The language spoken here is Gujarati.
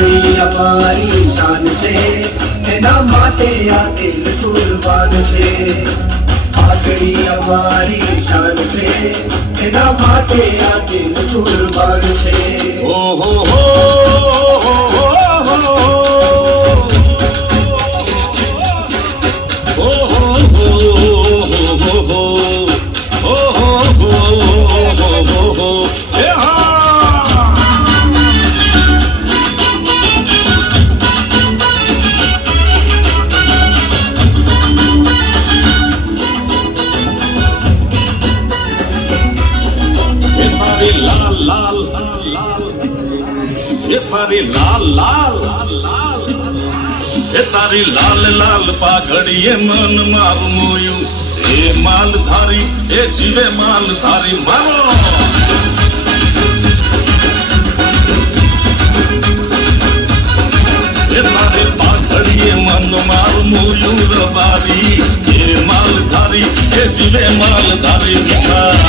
પાઘડી અમારી શાન છે, એના માટે આ દિલ કુરબાન છે. પાઘડી અમારી શાન છે, એના માટે આ દિલ કુરબાન છે. હો હો હો તારી લાલ લાલ લાલ એ તારી લાલ લાલ પાઘડીએ મન મારું મોયું. એ માલ ધારી એ જીવે માલ ધારી મારો. એ તારી પાઘડીએ મન મારું મોયું રબારી. એ માલ ધારી એ જીવે માલ ધારી મીઠા.